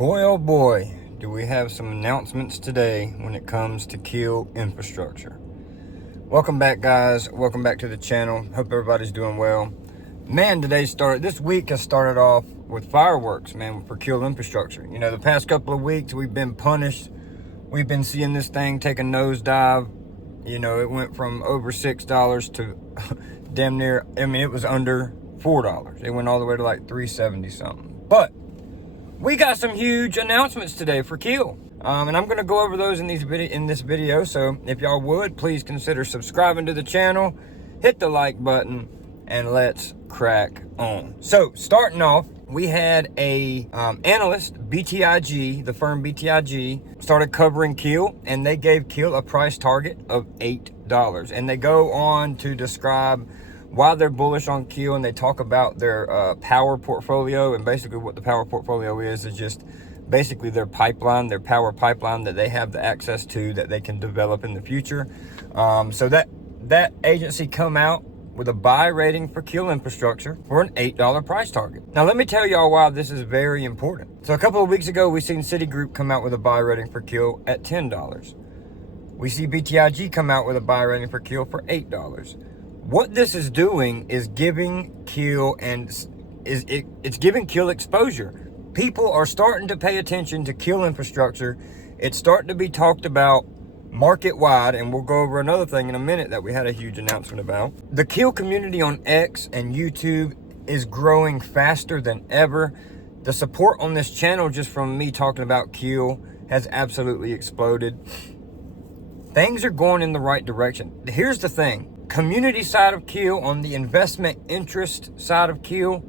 Boy, oh boy, do we have some announcements today when it comes to KEEL Infrastructure. Welcome back, guys. Welcome back to the channel. Hope everybody's doing well. Man, this week has started off with fireworks, man, for KEEL Infrastructure. You know, the past couple of weeks, we've been punished. We've been seeing this thing take a nosedive. You know, it went from over $6 to damn near, it was under $4. It went all the way to like $3.70 something. But we got some huge announcements today for KEEL. And I'm going to go over those in this video. So if y'all would, please consider subscribing to the channel, hit the like button, and let's crack on. So starting off, we had a analyst, BTIG, the firm BTIG, started covering KEEL, and they gave KEEL a price target of $8. And they go on to describe why they're bullish on KEEL, and they talk about their power portfolio. And basically what the power portfolio is just basically their pipeline, their power pipeline that they have the access to that they can develop in the future. So that agency come out with a buy rating for KEEL Infrastructure for an $8 price target. Now, let me tell y'all why this is very important. So a couple of weeks ago, we seen Citigroup come out with a buy rating for KEEL at $10. We see BTIG come out with a buy rating for KEEL for $8. What this is doing is giving KEEL it's giving KEEL exposure. People are starting to pay attention to KEEL Infrastructure. It's starting to be talked about market-wide, and we'll go over another thing in a minute that we had a huge announcement about. The KEEL community on X and YouTube is growing faster than ever. The support on this channel, just from me talking about KEEL, has absolutely exploded. Things are going in the right direction. Here's the thing. Community side of KEEL, on the investment interest side of KEEL,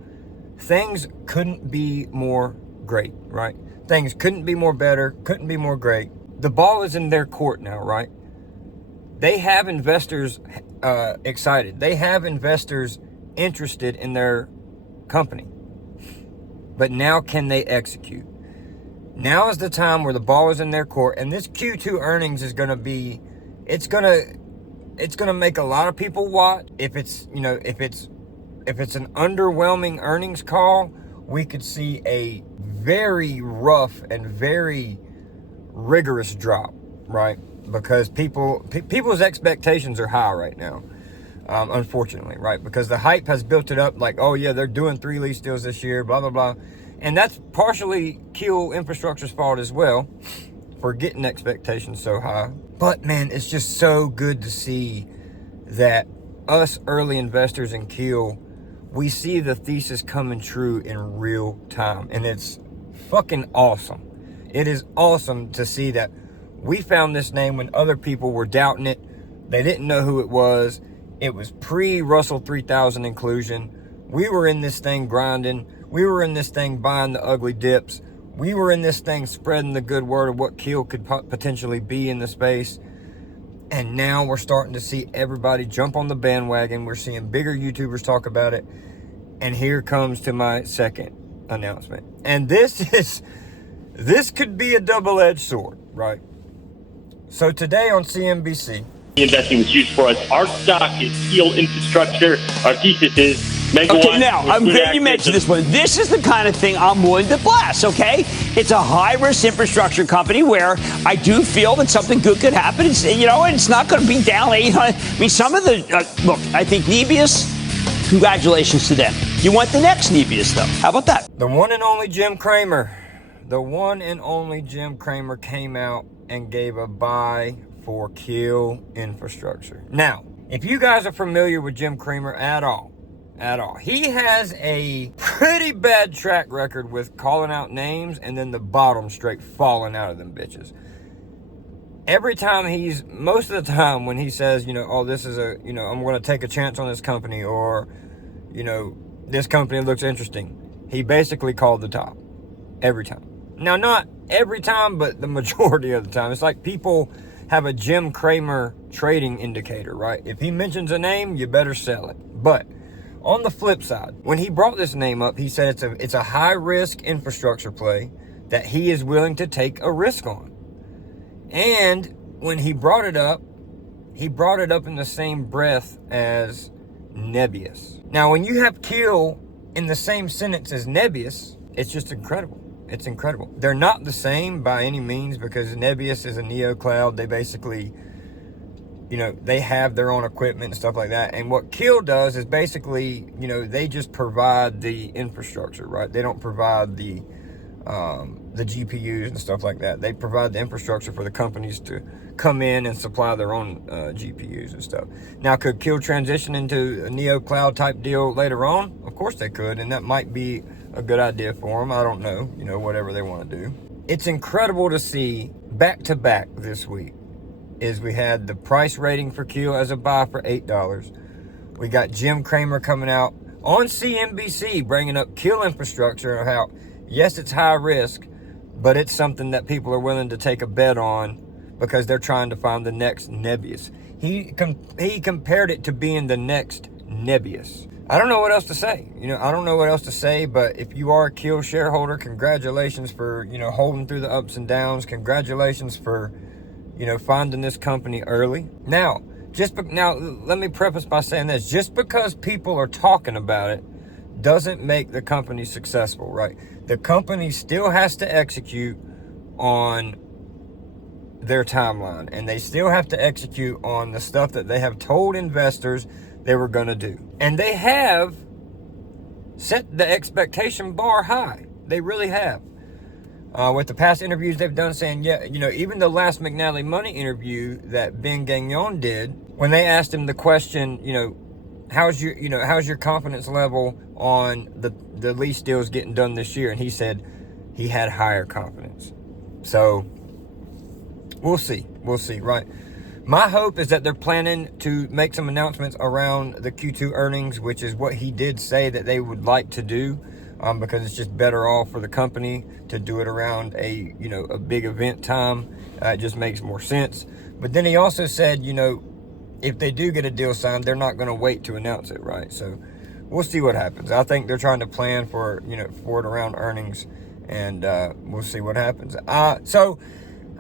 things couldn't be more great, right? Things couldn't be more better, couldn't be more great. The ball is in their court now, right? They have investors excited. They have investors interested in their company. But now can they execute? Now is the time where the ball is in their court, and this Q2 earnings is going to be, it's going to make a lot of people watch. If it's an underwhelming earnings call, we could see a very rough and very rigorous drop, right? Because people's expectations are high right now, unfortunately, right? Because the hype has built it up like, oh yeah, they're doing 3 lease deals this year, blah, blah, blah. And that's partially KEEL Infrastructure's fault as well for getting expectations so high. But man, it's just so good to see that us early investors in KEEL, we see the thesis coming true in real time. And it's fucking awesome. It is awesome to see that we found this name when other people were doubting it. They didn't know who it was. It was pre-Russell 3000 inclusion. We were in this thing grinding. We were in this thing buying the ugly dips. We were in this thing spreading the good word of what KEEL could potentially be in the space. And now we're starting to see everybody jump on the bandwagon. We're seeing bigger YouTubers talk about it. And here comes to my second announcement. And this could be a double-edged sword, right? So today on CNBC, investing was huge for us. Our stock is KEEL Infrastructure. Our thesis is megawatts. Okay, now, I'm glad you mentioned this one. This is the kind of thing I'm willing to blast, okay? It's a high-risk infrastructure company where I do feel that something good could happen. It's, it's not going to be down 800. I mean, some of the, look, I think Nebius, congratulations to them. You want the next Nebius, though. How about that? The one and only Jim Cramer. The one and only Jim Cramer came out and gave a buy for KEEL Infrastructure. Now, if you guys are familiar with Jim Cramer at all, he has a pretty bad track record with calling out names and then the bottom straight falling out of them bitches. Every time most of the time when he says, oh, this is I'm going to take a chance on this company, or, this company looks interesting, he basically called the top every time. Now, not every time, but the majority of the time. It's like people have a Jim Cramer trading indicator, right? If he mentions a name, you better sell it. But on the flip side, when he brought this name up, he said it's a high-risk infrastructure play that he is willing to take a risk on. And when he brought it up in the same breath as Nebius. Now, when you have KEEL in the same sentence as Nebius, it's just incredible. It's incredible. They're not the same by any means, because Nebius is a neo cloud. They basically, they have their own equipment and stuff like that. And what KEEL does is basically, they just provide the infrastructure, right? They don't provide the GPUs and stuff like that. They provide the infrastructure for the companies to come in and supply their own GPUs and stuff. Now, could KEEL transition into a neo cloud type deal later on? Of course they could, and that might be a good idea for them. I don't know, whatever they want to do. It's incredible to see back to back this week is we had the price rating for KEEL as a buy for $8. We got Jim Cramer coming out on CNBC bringing up KEEL Infrastructure, and how, yes, it's high risk, but it's something that people are willing to take a bet on because they're trying to find the next Nebius. He compared it to being the next Nebius. I don't know what else to say. I don't know what else to say, but if you are a KEEL shareholder, congratulations for, holding through the ups and downs. Congratulations for, finding this company early. Now, let me preface by saying this. Just because people are talking about it doesn't make the company successful, right? The company still has to execute on their timeline, and they still have to execute on the stuff that they have told investors they were going to do. And they have set the expectation bar high. They really have. With the past interviews they've done, saying, even the last McNally Money interview that Ben Gagnon did, when they asked him the question, how's your confidence level on the lease deals getting done this year? And he said he had higher confidence. So we'll see, right? My hope is that they're planning to make some announcements around the Q2 earnings, which is what he did say that they would like to do, because it's just better off for the company to do it around a big event time. It just makes more sense. But then he also said, if they do get a deal signed, they're not going to wait to announce it, right? So we'll see what happens. I think they're trying to plan for it around earnings, and we'll see what happens. So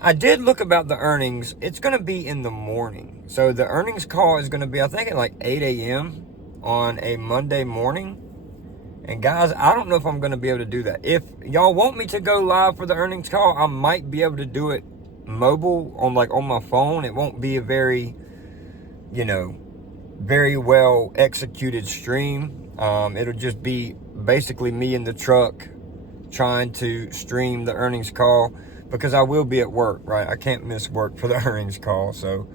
I did look about the earnings. It's going to be in the morning. So the earnings call is going to be, I think, at like 8 a.m. on a Monday morning. And guys, I don't know if I'm going to be able to do that. If y'all want me to go live for the earnings call, I might be able to do it mobile on my phone. It won't be a very, very well executed stream. It'll just be basically me in the truck trying to stream the earnings call, because I will be at work, right? I can't miss work for the earnings call. So,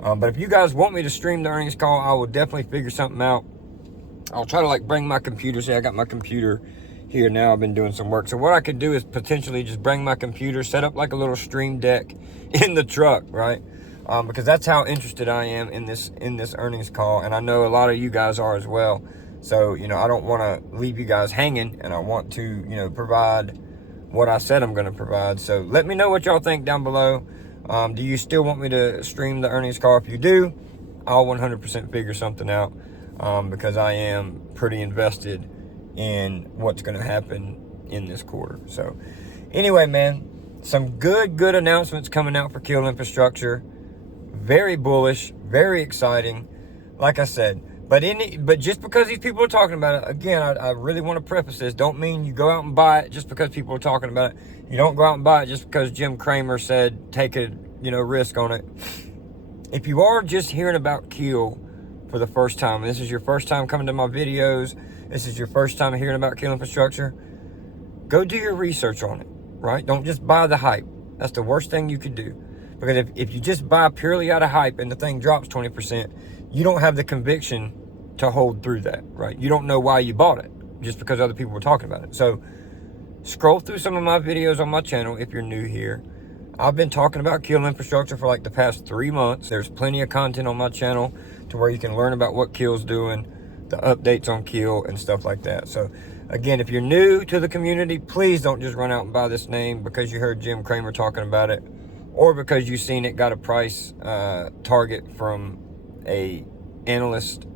but if you guys want me to stream the earnings call, I will definitely figure something out. I'll try to bring my computer. See, I got my computer here now. I've been doing some work. So what I could do is potentially just bring my computer, set up like a little stream deck in the truck, right? Because that's how interested I am in this earnings call. And I know a lot of you guys are as well. So, I don't want to leave you guys hanging, and I want to, provide what I said I'm going to provide. So let me know what y'all think down below. Do you still want me to stream the earnings call? If you do, I'll 100% figure something out, because I am pretty invested in what's going to happen in this quarter. So anyway, man, some good announcements coming out for KEEL Infrastructure. Very bullish, very exciting. Like I said, but just because these people are talking about it, again, I really want to preface this. Don't mean you go out and buy it just because people are talking about it. You don't go out and buy it just because Jim Cramer said take a risk on it. If you are just hearing about KEEL for the first time, this is your first time coming to my videos, this is your first time hearing about KEEL Infrastructure, go do your research on it, right? Don't just buy the hype. That's the worst thing you could do. Because if you just buy purely out of hype and the thing drops 20%, you don't have the conviction to hold through that, right? You don't know why you bought it, just because other people were talking about it. So scroll through some of my videos on my channel if you're new here. I've been talking about KEEL Infrastructure for the past 3 months. There's plenty of content on my channel to where you can learn about what KEEL's doing, the updates on KEEL and stuff like that. So again, if you're new to the community, please don't just run out and buy this name because you heard Jim Cramer talking about it, or because you've seen it got a price target from a analyst.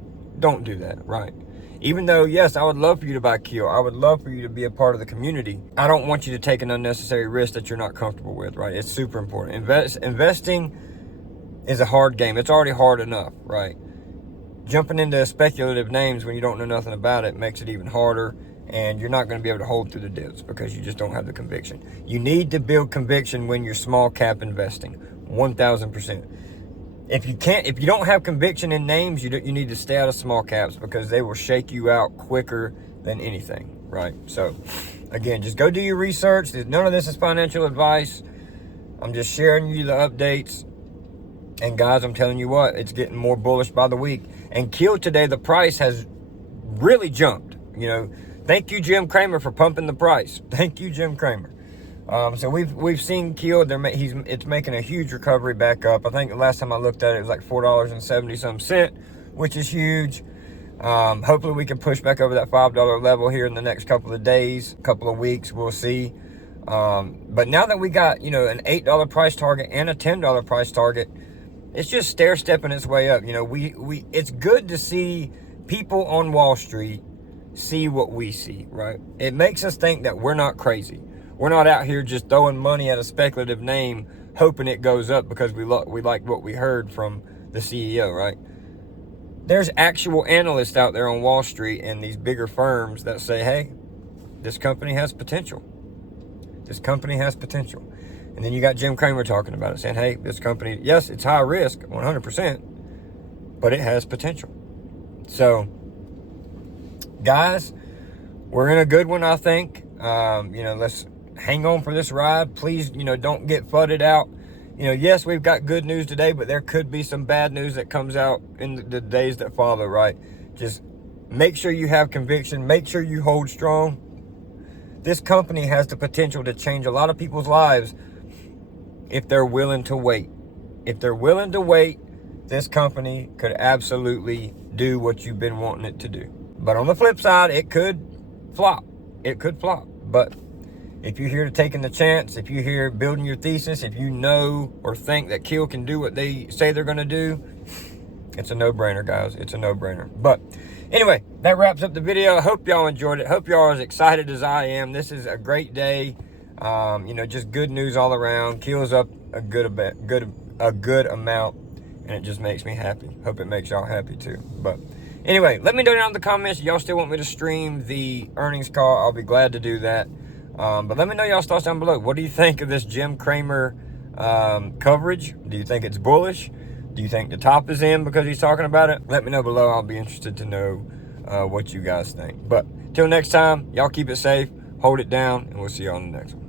Don't do that, right? Even though, yes, I would love for you to buy KEEL. I would love for you to be a part of the community. I don't want you to take an unnecessary risk that you're not comfortable with, right? It's super important. Investing is a hard game. It's already hard enough, right? Jumping into speculative names when you don't know nothing about it makes it even harder. and you're not going to be able to hold through the dips because you just don't have the conviction. You need to build conviction when you're small cap investing, 1,000%. If you don't have conviction in names, you need to stay out of small caps because they will shake you out quicker than anything, right? So, again, just go do your research. None of this is financial advice. I'm just sharing you the updates. And guys, I'm telling you what, it's getting more bullish by the week. And KEEL today, the price has really jumped. Thank you, Jim Cramer, for pumping the price. Thank you, Jim Cramer. So we've seen KEEL. It's making a huge recovery back up. I think the last time I looked at it, it was like $4.70 which is huge. Hopefully we can push back over that $5 level here in the next couple of days, couple of weeks. We'll see. But now that we got an $8 price target and a $10 price target, it's just stair-stepping its way up. It's good to see people on Wall Street see what we see, right? It makes us think that we're not crazy. We're not out here just throwing money at a speculative name, hoping it goes up because we like what we heard from the CEO, right? There's actual analysts out there on Wall Street and these bigger firms that say, hey, this company has potential. This company has potential. And then you got Jim Cramer talking about it, saying, hey, this company, yes, it's high risk, 100%, but it has potential. So, guys, we're in a good one, I think. Let's hang on for this ride. Please, don't get fudded out. Yes, we've got good news today, but there could be some bad news that comes out in the days that follow, right? Just make sure you have conviction. Make sure you hold strong. This company has the potential to change a lot of people's lives if they're willing to wait. If they're willing to wait, this company could absolutely do what you've been wanting it to do. But on the flip side, it could flop. It could flop. But if you're here to taking the chance, if you're here building your thesis, if you know or think that KEEL can do what they say they're going to do, it's a no-brainer, guys. It's a no-brainer. But anyway, that wraps up the video. I hope y'all enjoyed it. Hope y'all are as excited as I am. This is a great day. Just good news all around. KEEL's up a good amount, and it just makes me happy. Hope it makes y'all happy too. But anyway, let me know down in the comments. Y'all still want me to stream the earnings call? I'll be glad to do that. But let me know y'all's thoughts down below. What do you think of this Jim Cramer coverage? Do you think it's bullish? Do you think the top is in because he's talking about it? Let me know below. I'll be interested to know what you guys think. But till next time, y'all keep it safe, hold it down, and we'll see y'all on the next one.